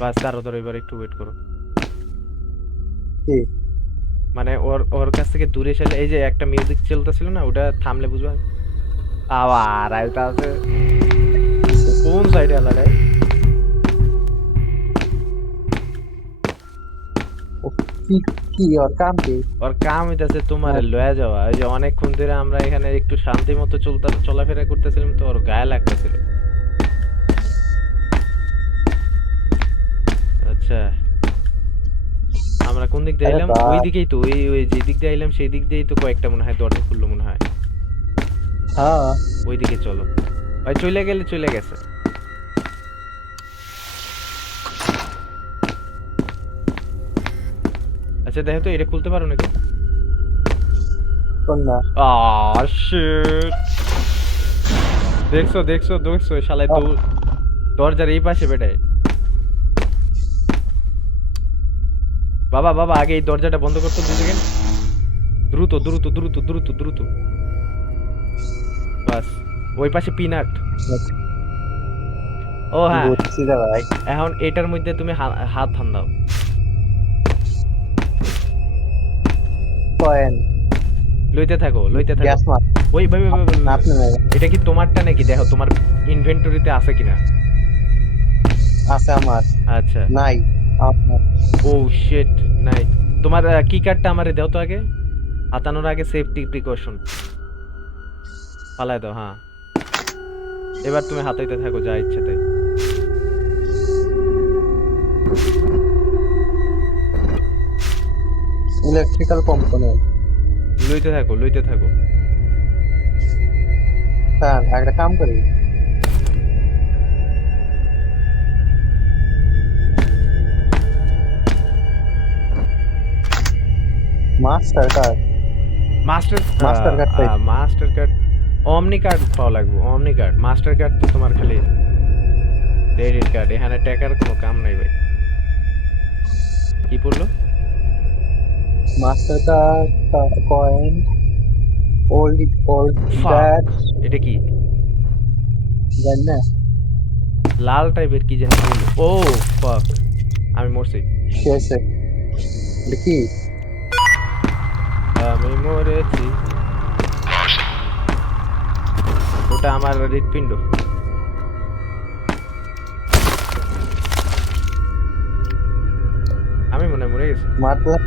বাস তারও ধরো, এবার একটু ওয়েট করো। কি? মানে ওর ওর কাছ থেকে দূরে এসে এই যে একটা মিউজিক চলতেছিল না, ওটা থামলে বুঝবা। আবার আইতা আছে। কোন সাইডে আলাদা? ও, কি কি ওর কাম কি? ওর কাম হইতাছে তোমারে হ্যাঁ, লয়ে যাওয়া। এই যে অনেকক্ষণ ধরে আমরা এখানে একটু শান্তি মতো চলাফেরা করতেছিলাম, তো ওর গায়ে লাগতেছিল। আচ্ছা, আমরা কোন দিক দিয়ে আরে আইলাম? ওই ভাই। দিকেই তো, ওই ওই যে দিক দিয়ে আইলাম সেই দিক দিয়েই তো কয়েকটা মনে হয় দরজা খুললো মনে হয়। হ্যাঁ, ওই দিকে চলো। ভাই চলে গেলে চলে গেছে। আচ্ছা দেখো তো, এটা খুলতে পারো নাকি? কোন না? শিট। দেখছো দেখছো দেখছো, শালায় ও, দরজার এই পাশে বেটায়। বাবা বাবা, আগে এই দরজাটা বন্ধ করতো 2 সেকেন্ড। দ্রুত দ্রুত দ্রুত দ্রুত দ্রুত। বাস। ওই পাশে পিনাট। ও হ্যাঁ। বুঝছি রে ভাই। এখন এটার মধ্যে তুমি হাত হান দাও। কয়েন। লইতে থাকো লইতে থাকো। গ্যাস মার। ওই ভাই ভাই ভাই ভাই না, ভাই। আপনি নেবেন। এটা কি তোমারটা নাকি? দেখো তোমার ইনভেন্টরিতে আছে কিনা। আছে আমার। আচ্ছা। নাই আপনার। ও শিট। নাই। তোমার কি কার্ডটা আমারে দাও তো আগে। হাতানোর আগে সেফটি প্রিকশন ফালায় দাও, হ্যাঁ। এবার তুমি হাতাইতে থাকো যা ইচ্ছে তাই। Electrical component. লইতে থাকো লইতে থাকো। হ্যাঁ, একটা কাম করি। Master card. Master master card পাই। Master card. অমনি কার্ড পাওয়া লাগবে, অমনি কার্ড। মাস্টার কার্ড তো তোমার খালি ক্রেডিট কার্ড, এখানে টাকার কোনো কাম নাই ভাই। কি পড়লো? Master card, coin, old old ফাক। দ্যাট। এটা কি? জানি না। লাল টাইপের কি জানি পড়লো। ও ফাক, আমি মরছি। শেষে। এটা কি? আমি মরেছি। ওটা আমার হৃৎপিণ্ড। আমি মনে হয় মরে গেছি। মারলা।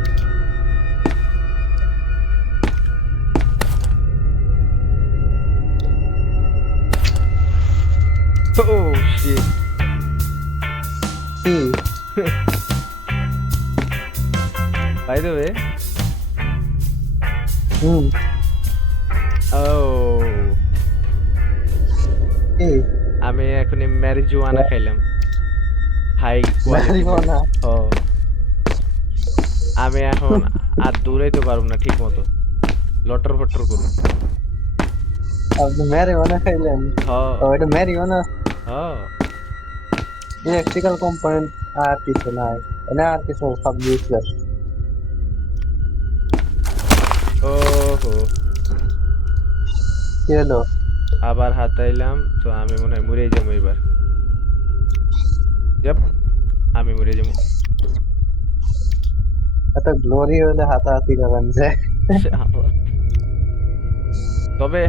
Oh shit. কি? By the way. হুম। ও, কি? আমি এখন ম্যারিজুয়ানা খাইলাম। High quality marijuana. ও। আমি এখন আর দৌড়াইতে পারবো না ঠিক মতো, লটর ফটর করুন। আপনি ম্যারিজোনা খাইলেন? হ ও, এটা ম্যারিজোনা। হ। Electrical component. আর কিছু নাই। না, আর কিছু সব ইউজলেস। ওহো। কি হলো? আবার হাতাইলাম তো আমি মনে হয় মরেই যাবো এবার। যাপ, আমি মরে যাবো। এত গ্লোরি হলে হাতাহাতি করেন যে। তবে